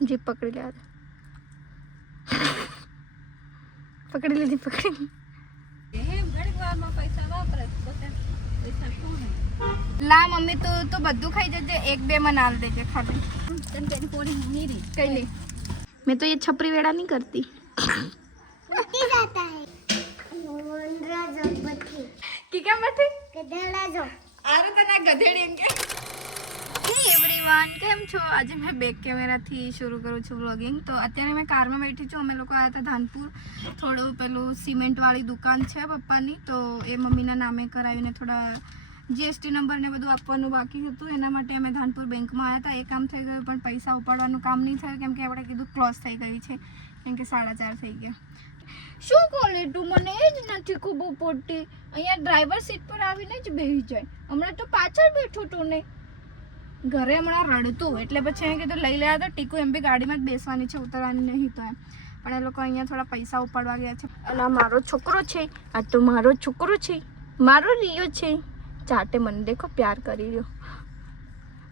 Jeep પકડી લે પકડી લીધી પકડી લા મમ્મી તું બધું ખાઈ જજે એક બે મને આલ દેજે ખાલી કઈ લે मैं तो ये छपरी वेड़ा नहीं करती कि क्या बैठे गधेड़ा जो अरे तना गधेड़ी के हे एवरीवन કેમ છો આજે मैं બેક કેમેરાથી શરૂ કરું છું વ્લોગિંગ તો અત્યારે मैं કારમાં બેઠી છું અમે લોકો આયા હતા ધાનપુર થોડું પેલું સિમેન્ટ વાળી દુકાન છે પપ્પાની તો એ મમ્મીના નામે કરાવીને થોડા જીએસટી નંબર ને બધું આપવાનું બાકી હતું એના માટે અમે ધાનપુર બેંકમાં આવ્યા હતા એ કામ થઈ ગયું પણ પૈસા ઉપાડવાનું કામ નહીં થયું કેમ કે આપણે કીધું ક્લોઝ થઈ ગઈ છે કેમ કે 4:30 થઈ ગયા શું કોલે તું મને એ જ નથી ખબર પડતી અહીંયા ડ્રાઈવર સીટ પર આવીને જ બેસી જાય હમણાં તો પાછળ બેઠું તું ને ઘરે હમણાં રડતું એટલે પછી એને કીધું લઈ લેવા તો ટીકુ એમ બી ગાડીમાં જ બેસવાની છે ઉતરવાની નહીં તો એમ પણ એ લોકો અહીંયા થોડા પૈસા ઉપાડવા ગયા છે અને આ મારો છોકરો છે આ તો મારો છોકરો છે મારો રિયો છે ચાટે મને દેખો પ્યાર કરી રહ્યો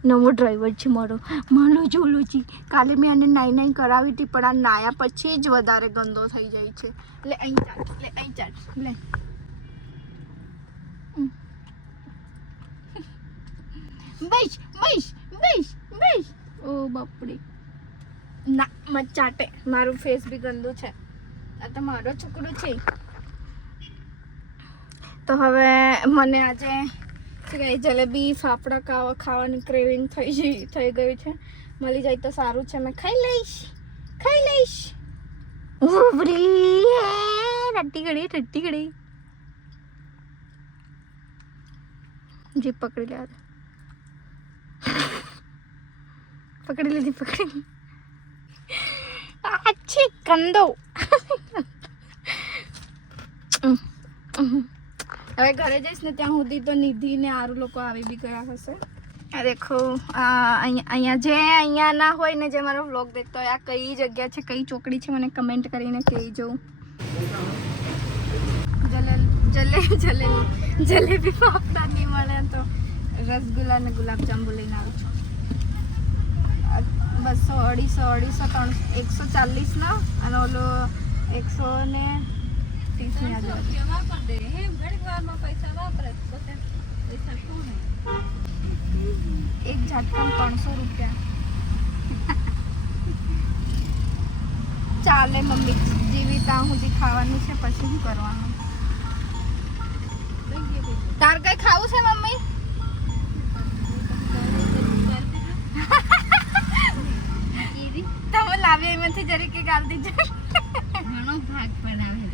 નવો ડ્રાઈવર છે મારો માલો જોલો છે કાલે મેં આને નાઈ કરાવી હતી પણ આ નાયા પછી જ વધારે ગંદો થઈ જાય છે એટલે અહીં ચાટ લે બેસ ઓ બાપડી ના મત ચાટે મારું ફેસ બી ગંદુ છે આ તો મારો છોકરો છે તો હવે મને આજે જલેબી ફાફડા ખાવાની ક્રેવિંગ થઈ ગયું છે મળી જાય તો સારું છે મેં ખાઈ લઈશ રટ્ટી ઘડી જીપ પકડી લે પકડી લીધી આછી કંદો હવે ઘરે જઈશ ને ત્યાં સુધી તો નિધિ ને આરું લોકો આવી બી ગયા હશે આ દેખો અહીંયા ના હોય ને જે મારો વ્લોગ દેખતો હોય આ કઈ જગ્યા છે કઈ ચોકડી છે મને કમેન્ટ કરીને કહેજો જલેબી ફાફડા નહીં મળે તો રસગુલ્લા ને ગુલાબજાંબુ લઈને આવું છું 200 250 300 140 ના અને ઓલો 130 ની આજુબાજુ એક ઝાટકામ 300 રૂપિયા ચાલે મમ્મી જેવી ત્યાં સુધી ખાવાની છે પછી શું કરવાનું તાર કઈ ખાવું છે મમ્મી તમે લાવી એમાંથી જરી કે ગાલ દીજો ઘણો ભાગ પડાવે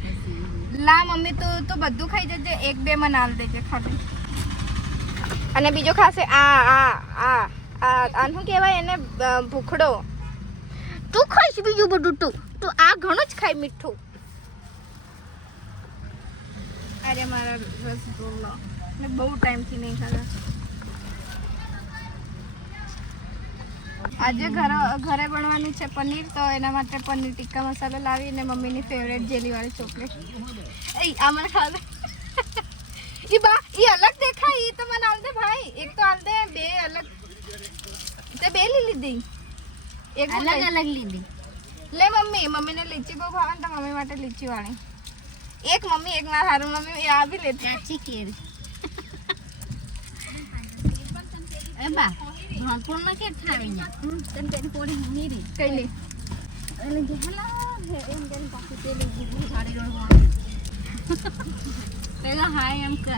લા મમ્મી તું બધું ખાઈ જજે એક બે મને આલ દેજે ખાલી અને બીજો ખાશે આનું કહેવાય એને ભૂખડો તું ખાઈશ બીજું બધું તું આ ઘણું જ ખાય મીઠું અરે મારા રસગુલ્લા મેં બહુ ટાઈમથી નહીં ખાધા આજે ઘરે બનવાનું છે પનીર તો એના માટે પનીર ટિક્કા મસાલો લાવી અને મમ્મીની ફેવરેટ જેલી વાળી ચોકલેટ એ આ મને ખાવ એ અલગ દેખાય એ તો મને આલ દે ભાઈ એક તો આલ દે બે અલગ તે બે લીધી એક અલગ લીધી લે મમ્મીને લીચી બહુ ભાવે ને તો મમ્મી માટે લીચી વાળી એક મમ્મી એક મારા હારું મમ્મી આ બી લેતી ચાચી કેરી એ બા ભાગપુરમાં કે થાવી જા તન પેલી પોડી નીરી કઈ લે એટલે ગહેલા એમ તેન પાછી પેલી ગુગુ સાડી રોડવાની પેલા હાય એમ કહે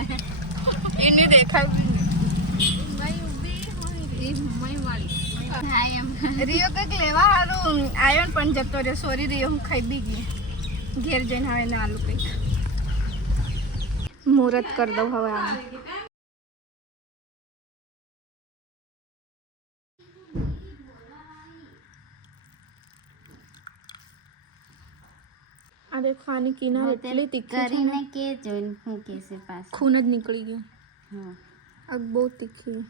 એને દેખાય ભાઈ ઉભી હોય એ મમ્મી વાળી હાય એમ રિયો કઈક લેવા હારું આયો પણ જતો રહ્યો સોરી રિયો હું ખાઈ બી ગઈ ઘેર જઈને હવે ના આલુ કંઈક મુહૂર્ત કરી દઉં હવે આને આ દેખો આની કિનાર એટલી તીખી છે ને કે જોઈને હું કેસે પાસ ખૂન જ નીકળી ગયું હા આ બહુ તીખી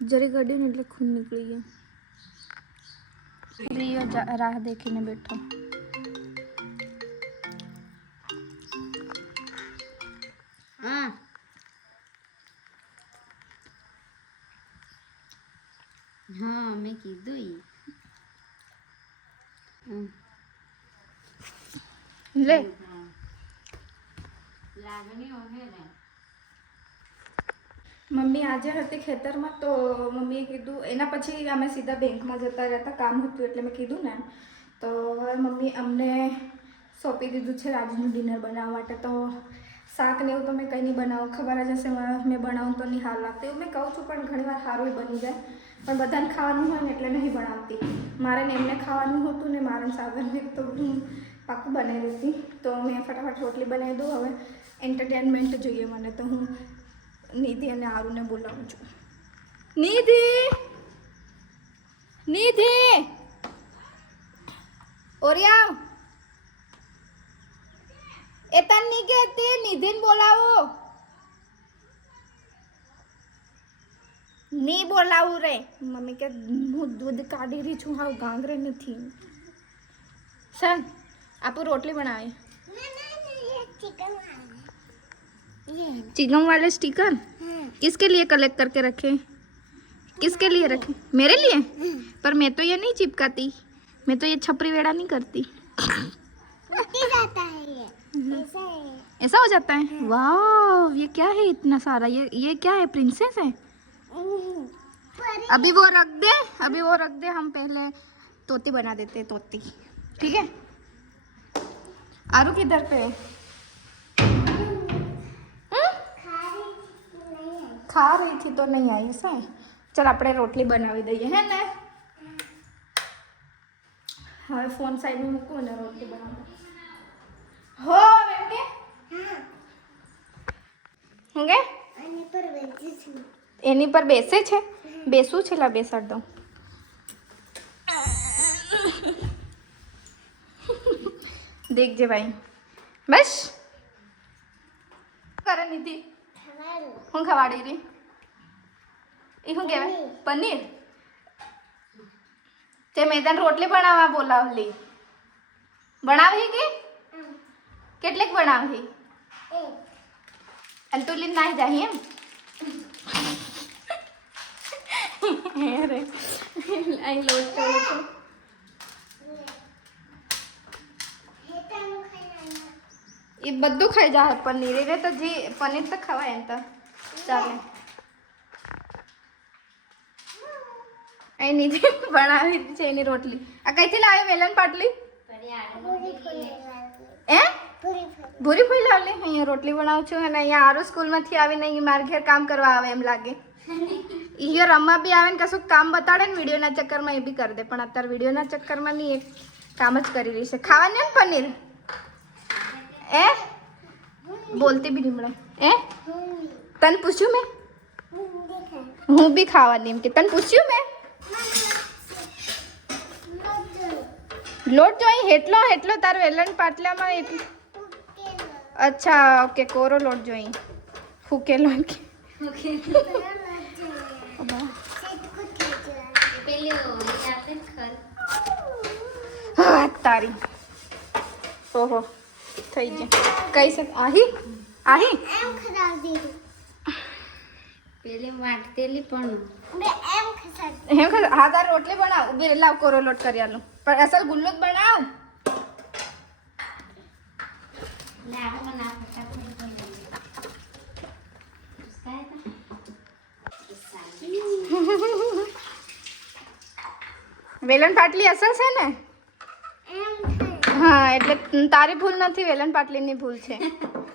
જરી ગડ્યું ને એટલે ખૂન નીકળી ગયું રિયો રાહ દેખીને બેઠો હા મેં કીધું લે મમ્મી આજે હતી ખેતરમાં તો મમ્મીએ કીધું એના પછી અમે સીધા બેંકમાં જતા રહેતા કામ હતું એટલે મેં કીધું ને તો હવે મમ્મી અમને સોંપી દીધું છે આજનું ડિનર બનાવવા માટે તો શાક ને એવું તો મેં કંઈ નહીં બનાવું ખબર જ હશે મેં બનાવું તો નહીં હાલ લાગતું એવું મેં કહું છું પણ ઘણીવાર સારું બની જાય પણ બધાને ખાવાનું હોય ને એટલે નહીં બનાવતી મારે ને એમને ખાવાનું હતું ને મારે સાગરને તો હું પાકું બનાવી દીધી તો મેં ફટાફટ રોટલી બનાવી દઉં હવે એન્ટરટેનમેન્ટ જોઈએ મને તો હું નિધિ અને આરુને બોલાવું છું નિધિ નિધિ ઓરિયા એ તન નહીં કહેતી નિધિને બોલાવો નહીં બોલાવું રે મમ્મી કે હું દૂધ કાઢી રહી છું હા ગાંગરે નથી સર આપો રોટલી બનાવી चिकन वाले स्टिकर किसके लिए कलेक्ट करके रखे किसके लिए रखे मेरे लिए पर मैं तो ये नहीं चिपकाती मैं तो ये छपरी वेड़ा नहीं करती जाता है ये ऐसा हो जाता है वाह ये क्या है इतना सारा ये क्या है प्रिंसेस है अभी वो रख दे हम पहले तोती बना देते तोती ठीक है आरू किधर पे खा रही थी तो नहीं आई ऐसा चल આપણે રોટલી બનાવી દઈએ હે ને હવે ફોન સાઈડમાં મૂકો ને રોટલી બનાવો હો બેટે હું કે એની પર બેસે છે બેસું છે લા બેસાડ દઉં દેખજે ભાઈ બસ કરે નિધિ હું ખવાડી રહી એ શું કહેવાય પનીર તે મેં તને રોટલી બનાવવા બોલાવલી બનાવી કે કેટલીક બનાવી અને તું લીન નાહી જાય એમ અરે અહીં લોટ ચાલે છે એ બધું ખાઈ જાય પનીર રે તો જે પનીર તો ખવાય એમ તો ચાલે અહીં નીચે બનાવી છે એની રોટલી આ કઈથી લાવી વેલણ પાટલી એ ભૂરી ફૂઈ લાવલી અહીંયા રોટલી બનાવું છું અને અહીંયા આરું સ્કૂલમાંથી આવીને અહીં મારા ઘેર કામ કરવા આવે એમ લાગે અહીંયા રમવા બી આવે ને કશું કામ બતાડે ને વિડીયોના ચક્કરમાં એ બી કરી દે પણ અત્યારે વિડીયોના ચક્કરમાં નહીં એક કામ જ કરી રહી છે ખાવાની ને પનીર એ બોલતી બી નહીં મળે એ તને પૂછ્યું મેં હું બી ખાવાની એમ કે તને પૂછ્યું મેં લોટ જોઈ હેટલો હેટલો તાર વેલણ પાટલામાં એટલું અચ્છા ઓકે કોરો લોટ જોઈ ફૂકેલો કે તારી ઓહો થઈ જાય કઈ શકે આહી આહી પેલી વાટતેલી પણ એમ હા તાર રોટલી બનાવ ઉભી લાવ કોરો લોટ કરી આલું પણ અસલ ગુલ્લો જ બનાવ વેલણ પાટલી અસલ છે ને હા એટલે તારી ભૂલ નથી વેલણ પાટલીની ભૂલ છે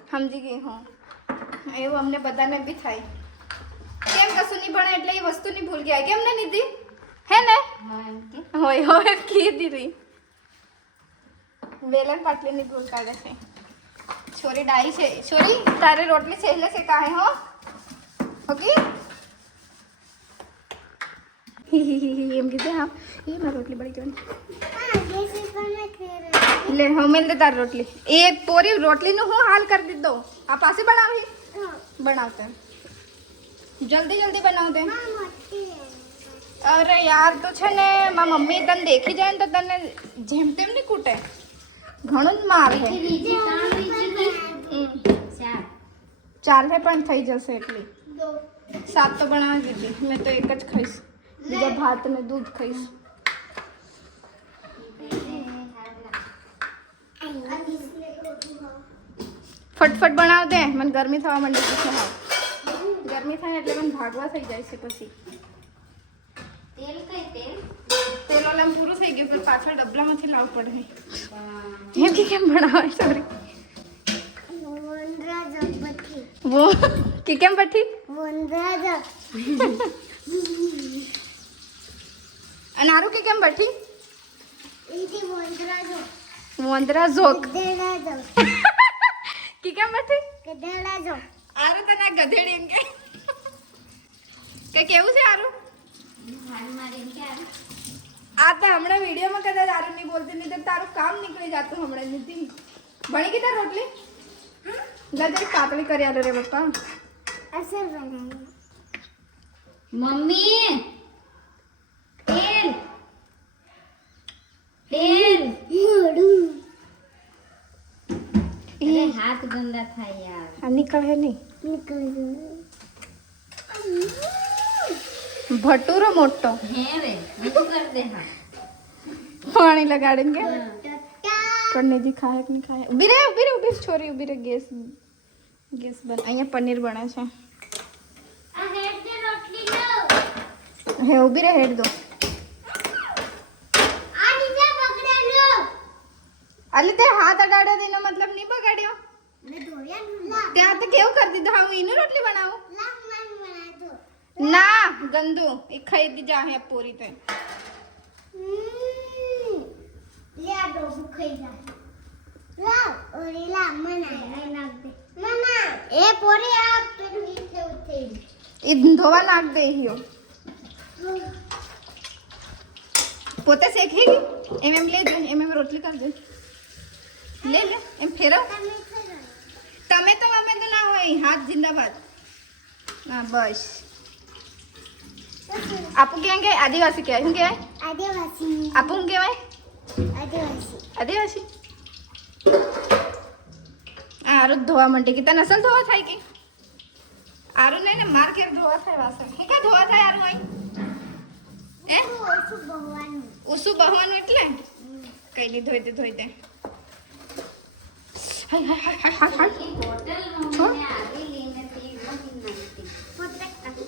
સમજી ગઈ હું એવું અમને બધાને બી થાય કેમ કશું નહીં ભણે એટલે એ વસ્તુની ભૂલ ગયા કેમ ને નિધિ હે ને હોય હવે કીધી રહી વેલણ પાટલીની ભૂલ કાઢે છે છોરી ડાઈ છે છોરી તારે રોટલી સહેલે છે કાહે હો ઓકે એમ કીધે હા એ મારી રોટલી બળી જવાની લે હું મેં દે તારી રોટલી એ પૂરી રોટલીનું હું હાલ કરી દીધો આ પાસે બનાવી બનાવતે જલ્દી જલ્દી બનાવતે અરે યાર તો છે ને મારી મમ્મી તને દેખી જાય ને તો તને જેમ તેમ નહીં કૂટે ઘણું જ માર છે ચાર હે પણ થઈ જશે એટલી સાત તો બનાવી દીધી મેં તો એક જ ખાઈશ બીજા ભાત ને દૂધ ખાઈશ ફટફટ બનાવ દે, મને ગરમી થવા માંડી છે. ગરમી થાય એટલે મને ભાગવા થઈ જાય છે. પછી તેલ ઓલામાં પૂરું થઈ ગયું, પણ પાછળ ડબલામાંથી લાવવું પડે. એમ કે કેમ બનાવાય? સોરી, वो कि केम पठी अनारू के केम पठी वंदरा जोक कि केम पठी आरू तो ना गधेड़ी एम के केवू છે આરું? આ તો હમણાં વિડીયોમાં કદાચ આરું નહીં બોલતી, નહીં તો તારું કામ નીકળી જાતું. હમણાં નથી ભણી ગઈ તાર રોટલી? ગજરી પાતળી કરી આલો રે પપ્પા. અસર બનાવી મમ્મી. તેલ તેલ અરે હાથ ગંદા થાય યાર. આ નીકળે નહીં. ભટુરો મોટો હે રે બીજું કર દે. હા પાણી લગાડેંગે પનીર જી ખાય કે નહીં ખાય. ઉભી રે છોરી ઉભી રે. ગેસ બન. અહીંયા પનીર બને છે. હે ઉભી રે, હેડ દો. અલે તે હાથ અડાડ્યો તેનો મતલબ નહીં બગાડ્યો. ત્યાં તો કેવું કરી દીધું. હા હું એનું રોટલી બનાવું ના ગંદુ એ ખાઈ દી જા હે પૂરી તે લે આ દો ખાઈ જા લાવ ઓરે લા મના આ નાખ દે મના એ પોરે આ પેલું ઈથે ઉઠે એ ધોવા નાખ દે હિયો પોતે શેકેગી એમ લે દે એમ રોટલી કર દે લે એમ ફેરવ તમે તો અમે તો ના હોય હાથ જિંદાબાદ ના બસ આપું કેમ કે આદિવાસી કહેવાય શું કહેવાય આદિવાસી આપું કહેવાય આદિવાસી આરું ધોવા માંડે કે તને અસલ ધોવા થાય કે આરું નહીં ને માર કે ધોવા થાય વાસણ હું કા ધોવા થાય આરું આઈ ઓસુ બહવાનું એટલે કઈ નહીં ધોઈ દે હાય હોટલ મમ્મીને આવી લઈને તે મમ્મી નાખતી.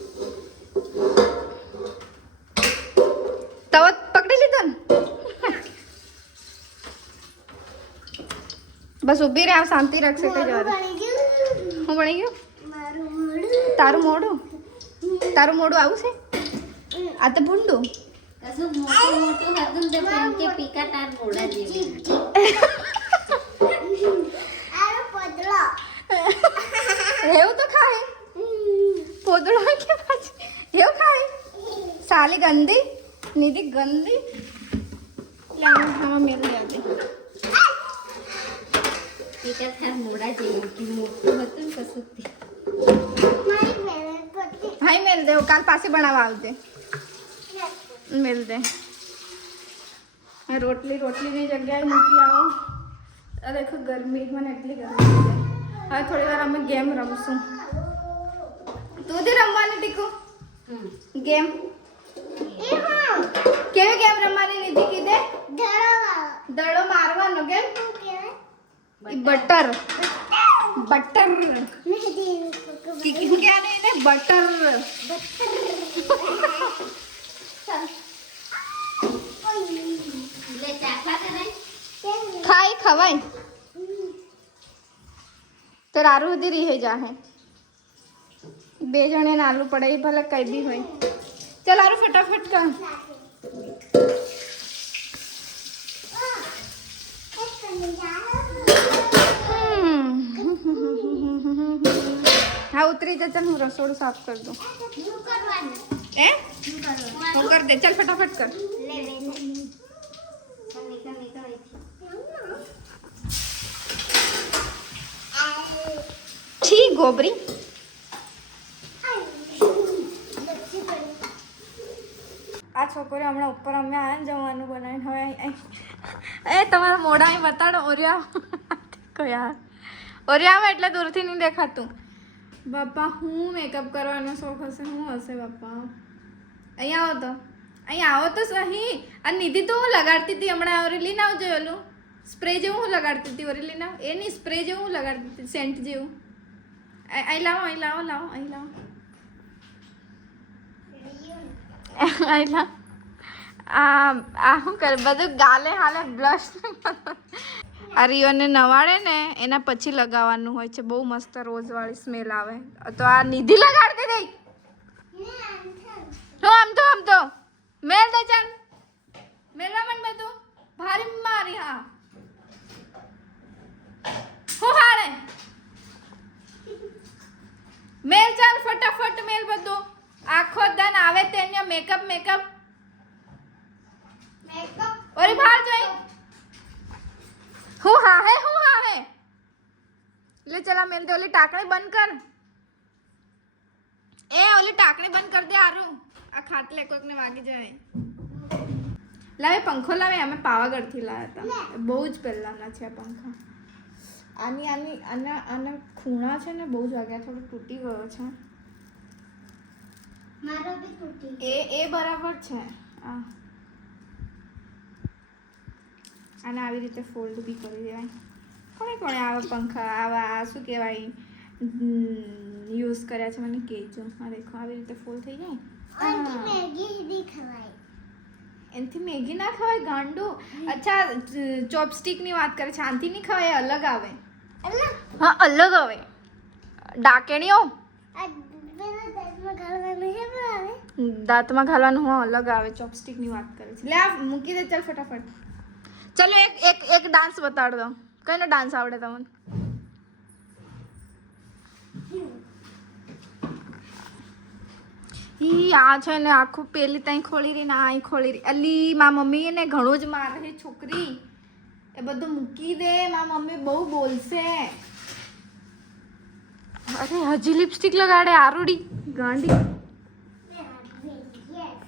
તવ પકડી લીધો ને બસ ઊભી રહે. શાંતિ રાખશે કઈ જવા દે. હું બની ગયું તારું મોઢું આવું છે. આ તો ભૂંડું કશું મોટું હતું તે પેન કે પીકા તાર મોડા જેવી. એવું તો ખાય પોદળો કે પાછું એવું ખાય સાલી ગંદી નિધિ ગંદી મેલ દે પીકા તાર મોડા જેવી કે મોટું હતું ને કશું તે. હાય મેલ દે કાલ પાસે બનાવવા આવજે. મેલ દે રોટલીની જગ્યાએ મૂકી આવો. અરે દેખો ગરમી મને એટલી ગરમી છે. હવે થોડી વાર અમે ગેમ રમશું. તું જ રમવાની ટીકુ ગેમ કેવી ગેમ રમવાની નિધિ કીધે દડો મારવાનો કેમ બટર કીકી હું ક્યાં નહીં ને બટર લે ચાખા તો નહીં. ખાઈ ખવાય તો રારું સુધી રહી જાહે. બે જણે નાલું પડે એ ભલે કઈ બી હોય. ચાલ આરું ફટાફટ કર. હા ઉતરી જા. ચાલ હું રસોડું સાફ કરી દઉં. હું કરી દે. ચાલ ફટાફટ કર. છી ગોબરી આ છોકરીઓ હમણાં ઉપર અમે આ જમવાનું બનાવીને હવે એ તમારા મોઢા અહીં બતાડો. ઓરિયા ઓરિયા એટલે દૂરથી નહીં દેખાતું. બાપા હું મેકઅપ કરવાનો શોખ હશે. શું હશે બાપા? અહીંયા આવો તો સહી. આ નિધિ તો હું લગાડતી હતી હમણાં. આવરી લઈને આવજો ઓલું સ્પ્રે જેવું હું લગાડતી હતી ઓરેલીના એ નહીં સ્પ્રે જેવું હું લગાડતી હતી સેન્ટ જેવું અહીં લાવો અહીં લાવો લાવો અહીં લાવો અહીં લાવો આ શું કરે બધું ગાલે હાલે બ્લશ આ રિયોને નવાડે ને એના પછી લગાવવાનું હોય છે બહુ મસ્ત રોઝવાળી સ્મેલ આવે તો આ નિધિ લગાડતી હતી આમ તો મેલ દે ચાલ મેલવા મન બધું ભારી મારી હા હું હાડે મેલ ચાલ ફટાફટ મેલ બધું આખો દન આવે તેને મેકઅપ ઓરી બહાર જઈ હું હા હે લે ચલા મેલ દે ઓલી ટાકણી બંધ કર એ ઓલી ટાકણી બંધ કર દે આરું આ ખાટલે કોકને વાગી જાય લાવે પંખો લાવે અમે પાવાગઢથી લાવ્યા હતા બહુ જ પહેલાના છે આ પંખા આના ખૂણા છે ને બહુ જ વાગ્યા થોડો તૂટી ગયો છે મારો બી તૂટી એ બરાબર છે આ આને આવી રીતે ફોલ્ડ બી કરી દેવાય કોણે આવા પંખા આવા શું કહેવાય યુઝ કર્યા છે મને કહેજો આ દેખો આવી રીતે ફોલ્ડ થઈ જાય એનથી મેગી ના ખવાય ગાંડુ અચ્છા ચોપસ્ટિકની વાત કરે છે આનથી નહીં ખવાય અલગ આવે હા અલગ આવે ડાકેણીઓ દાંતમાં ઘાલવાનું હા અલગ આવે ચોપસ્ટિકની વાત કરે છે લે આ મૂકી દે ચાલ ફટાફટ ચલો એક ડાન્સ બતાડ દો કઈનો ડાન્સ આવડે તમને આ છે ને આખું પેલી ત્યાં ખોલી રહી ને આ ખોલી રહી અલી મા મમ્મી એને ઘણું જ મારે છે છોકરી એ બધું મૂકી દે મા મમ્મી બહુ બોલશે અરે હજી લિપસ્ટિક લગાડે આરોડી ગાંડી